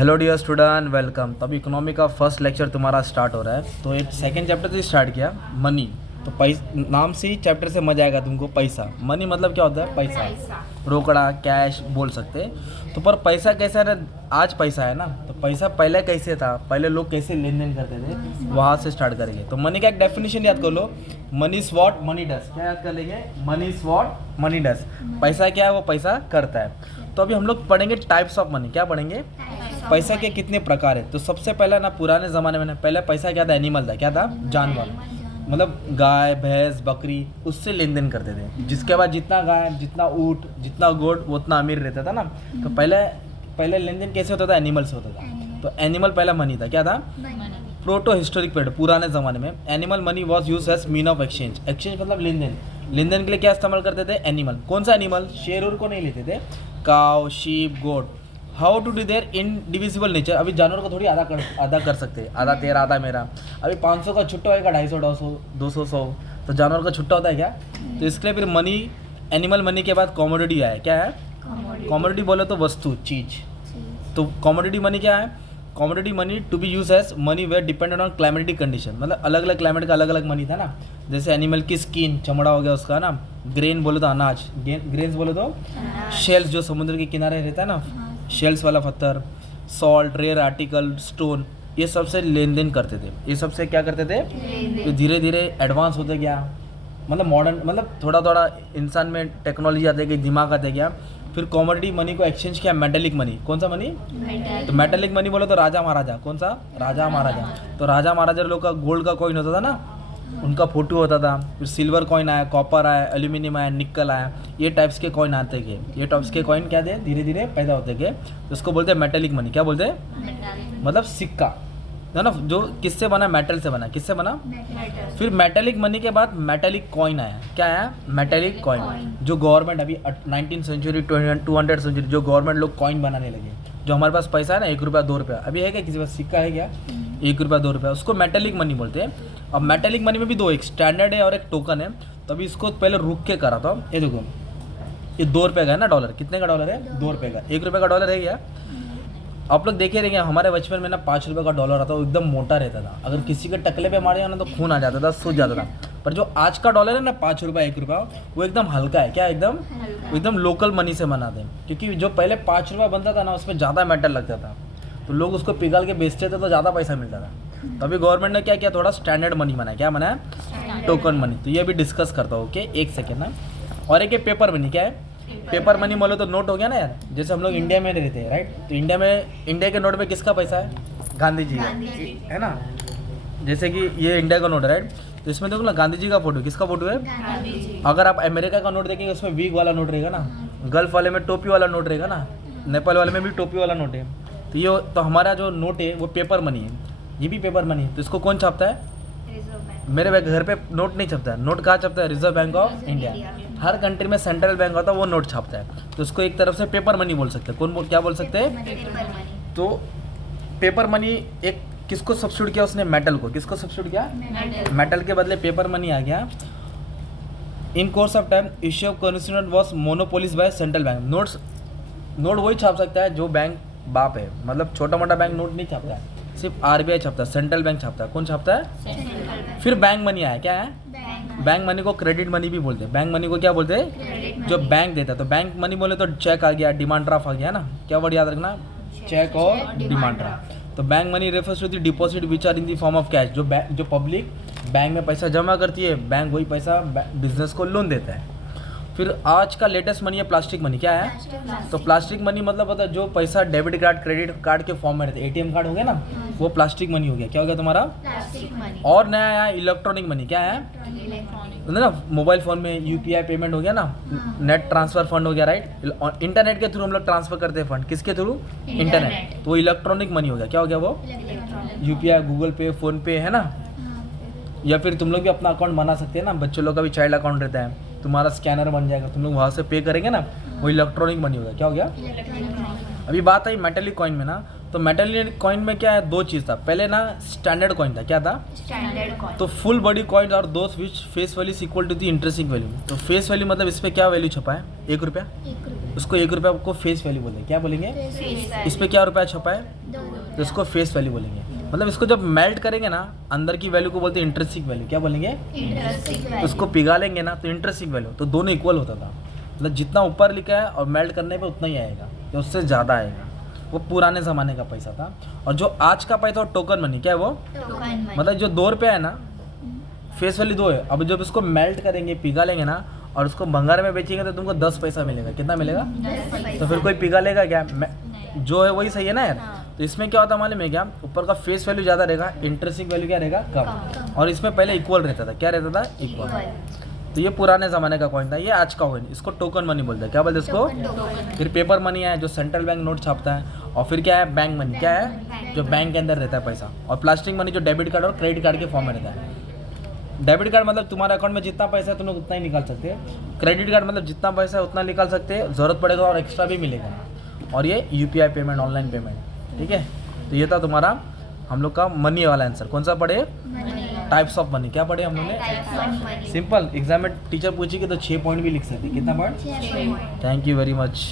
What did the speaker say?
Hello dear student, welcome. तब economy का first lecture तुम्हारा स्टार्ट हो रहा है। तो एक सेकंड चैप्टर से स्टार्ट किया, मनी। तो नाम से ही चैप्टर से मजा आएगा तुमको। पैसा, मनी मतलब क्या होता है? पैसा, रोकड़ा, कैश बोल सकते हैं। तो पर पैसा कैसा है? आज पैसा है ना, तो पैसा पहले कैसे था, पहले लोग कैसे लेन देन करते थे, वहाँ से स्टार्ट करेंगे। तो मनी का एक डेफिनेशन याद कर लो, money is what money does. क्या याद कर लेंगे? Money is what money does. पैसा क्या है? वो पैसा करता है। तो अभी हम लोग पढ़ेंगे टाइप्स ऑफ मनी। क्या पढ़ेंगे? पैसा के कितने प्रकार है। तो सबसे पहला ना, पुराने ज़माने में ना, पहले पैसा क्या था? एनिमल था। क्या था? जानवर। मतलब गाय, भैंस, बकरी, उससे लेन देन करते थे। जिसके बाद जितना गाय, जितना ऊँट, जितना गोट, वो उतना अमीर रहता था ना। तो पहले लेन देन कैसे होता था? एनिमल से होता था। तो एनिमल पहला मनी था। क्या था? प्रोटो हिस्टोरिक पीरियड, पुराने ज़माने में animal money was use as mean of exchange. Exchange मतलब लेन देन। लेन देन के लिए क्या इस्तेमाल करते थे? एनिमल। कौन सा एनिमल? शेर उर को नहीं लेते थे। Cow, sheep, goat. How to do their indivisible nature. अभी जानवर को थोड़ी आधा कर सकते हैं, आधा तेरा आधा मेरा। अभी 500 का छुट्टा होएगा, 250, 200, 100। तो जानवर का छुट्टा होता है क्या? तो इसके लिए फिर मनी, एनिमल मनी के बाद कॉमोडिटी आया। क्या है? कॉमोडिटी बोले तो वस्तु, चीज। तो कॉमोडिटी मनी क्या है? Commodity money to be use as money were dependent on climatic condition. मतलब अलग अलग क्लाइमेट का अलग अलग मनी था ना। जैसे एनिमल की स्किन, चमड़ा हो गया उसका ना। ग्रेन बोले तो अनाज, ग्रेन्स बोले तो शेल्स, जो समुद्र के किनारे रहता है ना, शेल्स वाला पत्थर। सॉल्ट, रेयर आर्टिकल, स्टोन, ये सबसे लेन देन करते थे। ये सबसे क्या करते थे? तो धीरे धीरे एडवांस होते गया। मतलब मॉडर्न, मतलब थोड़ा थोड़ा इंसान में टेक्नोलॉजी आते गई, दिमाग आते गया। फिर कॉमोडिटी मनी को एक्सचेंज किया मेटेलिक मनी। कौन सा मनी? तो मेटेलिक मनी बोलो तो राजा महाराजा। कौन सा? राजा महाराजा। तो राजा महाराजा लोग का गोल्ड का कॉइन होता था ना, उनका फोटो होता था। फिर सिल्वर कॉइन आया, कॉपर आया, एल्यूमिनियम आया, निकल आया। ये टाइप्स के कॉइन आते गए। ये टाइप्स के कॉइन क्या थे? धीरे धीरे पैदा होते गए। तो उसको बोलते हैं मेटेलिक मनी। क्या बोलते हैं? मतलब सिक्का है ना, जो किससे बना? मेटल से बना। किससे बना? फिर मेटेलिक मनी के बाद मेटेलिक कॉइन आया। क्या आया? Metallic coin. जो गवर्नमेंट अभी 19th सेंचुरी, 200 सेंचुरी, जो गवर्नमेंट लोग कॉइन बनाने लगे। जो हमारे पास पैसा है ना, 1 रुपया, 2 रुपया, अभी है क्या किसी पास सिक्का है क्या? 1 रुपया, 2 रुपया, उसको मेटेलिक मनी बोलते हैं। अब मेटेलिक मनी में भी दो, एक स्टैंडर्ड है और एक टोकन है। तो अभी इसको पहले रुक के करा था। ये देखो, ये 2 रुपये का है ना डॉलर। कितने का डॉलर है? 2 रुपये का। 1 रुपये का डॉलर है क्या? आप लोग देखे रहेंगे, हमारे बचपन में ना 5 रुपये का डॉलर आता, वो एकदम मोटा रहता था। अगर किसी के टकले पे मारे ना तो खून आ जाता था, सूज जाता था। पर जो आज का डॉलर है ना, 5 रुपये, 1 रुपया, वो एकदम हल्का है। क्या? एकदम लोकल मनी से बनाते हैं। क्योंकि जो पहले 5 रुपया बनता था ना, उसमें ज़्यादा मेटल लगता था, तो लोग उसको पिघल के बेचते थे, तो ज़्यादा पैसा मिलता था। तो अभी गवर्नमेंट ने क्या किया? थोड़ा स्टैंडर्ड मनी बनाया। क्या बनाया? Token money. तो ये भी डिस्कस करता हूँ। ओके, एक सेकेंड ना। और एक पेपर मनी। क्या है? पेपर मनी बोलो तो नोट हो गया ना यार। जैसे हम लोग इंडिया में रहते हैं, राइट? तो इंडिया के नोट में किसका पैसा है? गांधी जी है ना। जैसे कि ये इंडिया का नोट है, राइट? तो इसमें देखो ना, गांधी जी का फोटो। किसका फोटो है? अगर आप अमेरिका का नोट देखेंगे, उसमें वीग वाला नोट रहेगा ना। गल्फ वाले में टोपी वाला नोट रहेगा ना। नेपाल वाले में भी टोपी वाला नोट है। तो हमारा जो नोट है वो पेपर मनी है। ये भी पेपर मनी है। तो इसको कौन छापता है? मेरे घर पे नोट नहीं छपता है। नोट कहाँ छपता है? Reserve bank of India. Her country में सेंट्रल बैंक होता है, वो नोट छापता है। तो उसको एक तरफ से पेपर मनी बोल सकते हैं। क्या बोल सकते हैं? तो पेपर मनी एक किसको सब्स्टिट्यूट किया उसने? मेटल को। किसको सब्स्टिट्यूट किया? मेटल के बदले पेपर मनी आ गया। In course of time issue of currency note was monopolised by central bank. Note वही छाप सकता है जो बैंक बाप है। मतलब छोटा मोटा बैंक नोट नहीं छापता है, सिर्फ आरबीआई छापता है, सेंट्रल बैंक छापता है। कौन छापता है? फिर बैंक मनी आया। क्या है? बैंक मनी को क्रेडिट मनी भी बोलते हैं। बैंक मनी को क्या बोलते हैं? जो बैंक देता है। तो बैंक मनी बोले तो चेक आ गया, डिमांड ड्राफ्ट आ गया ना। क्या वर्ड याद रखना? चेक और डिमांड ड्राफ्ट। तो bank money refers to the deposit which are in the form of cash. जो पब्लिक बैंक में पैसा जमा करती है, बैंक वही पैसा बिजनेस को लोन देता है। फिर आज का लेटेस्ट मनी है प्लास्टिक मनी। क्या है? तो प्लास्टिक मनी मतलब होता है जो पैसा डेबिट कार्ड, क्रेडिट कार्ड के फॉर्म में रहता है। एटीएम कार्ड हो गया ना, वो प्लास्टिक मनी हो गया। क्या हो गया तुम्हारा? Plastic money. और नया आया इलेक्ट्रॉनिक मनी। क्या है? ना, मोबाइल फ़ोन में यूपीआई पेमेंट हो गया ना, नेट ट्रांसफ़र फंड हो गया, राइट? इंटरनेट के थ्रू हम लोग ट्रांसफ़र करते हैं फंड। किसके थ्रू? इंटरनेट। तो वो इलेक्ट्रॉनिक मनी हो गया। क्या हो गया वो? यूपीआई, गूगल पे, फ़ोन पे, है ना। या फिर तुम लोग भी अपना अकाउंट बना सकते हैं ना। बच्चों लोग का भी चाइल्ड अकाउंट रहता है, तुम्हारा स्कैनर बन जाएगा, तुम लोग वहाँ से पे करेंगे ना, वो इलेक्ट्रॉनिक मनी होगा। क्या हो गया? अभी बात आई मेटेलिक कॉइन में ना। तो मेटेलिक कॉइन में क्या है? 2 चीज़ था। पहले ना स्टैंडर्ड कॉइन था। क्या था? Standard coin. तो फुल बॉडी कॉइन और दोस्त which face value is equal to the interesting value. तो फेस वैल्यू मतलब इस पर क्या वैल्यू छपा है? 1 रुपया। उसको 1 रुपया को फेस वैल्यू बोलेंगे। क्या बोलेंगे? इस पे क्या रुपया छपा है तो इसको फेस वैल्यू बोलेंगे। मतलब इसको जब मेल्ट करेंगे ना अंदर की वैल्यू को बोलते हैं इंट्रिंसिक वैल्यू। क्या बोलेंगे? उसको पिघालेंगे ना तो इंट्रिंसिक वैल्यू, तो दोनों इक्वल होता था। मतलब जितना ऊपर लिखा है और मेल्ट करने पे उतना ही आएगा या उससे ज़्यादा आएगा। वो पुराने ज़माने का पैसा था। और जो आज का पैसा वो टोकन मनी। क्या है वो? मतलब जो 2 रुपया है ना फेस वैल्यू 2 है। अब जब इसको मेल्ट करेंगे पिघालेंगे ना और उसको भंगार में बेचेंगे तो तुमको 10 पैसा मिलेगा। कितना मिलेगा? तो फिर कोई पिघालेगा क्या? जो है वही सही है ना यार। तो इसमें क्या होता है मालूम है क्या? ऊपर का फेस वैल्यू ज़्यादा रहेगा, इंट्रिंसिक वैल्यू क्या रहेगा? कम। और इसमें पहले इक्वल रहता था। क्या रहता था? इक्वल। तो ये पुराने ज़माने का कॉइन था, ये आज का कॉइन। इसको टोकन मनी बोलते हैं। क्या बोलते हैं इसको? फिर पेपर मनी है जो सेंट्रल बैंक नोट छापता है। और फिर क्या है? Bank money. क्या है? जो बैंक के अंदर रहता है पैसा। और प्लास्टिक मनी जो डेबिट कार्ड और क्रेडिट कार्ड के फॉर्म में रहता है। डेबिट कार्ड मतलब तुम्हारे अकाउंट में जितना पैसा है तुम लोग उतना ही निकाल सकते हैं। क्रेडिट कार्ड मतलब जितना पैसा है उतना निकाल सकते हैं, ज़रूरत पड़ेगा और एक्स्ट्रा भी मिलेगा। और ये UPI पेमेंट, ऑनलाइन पेमेंट। ठीक है, तो ये था तुम्हारा हम लोग का मनी वाला आंसर। कौन सा पढ़े? Types of money. क्या पढ़े हम लोग ने? सिंपल। एग्जाम में टीचर पूछेगी तो 6 पॉइंट भी लिख सकते। कितना point? Thank you very much.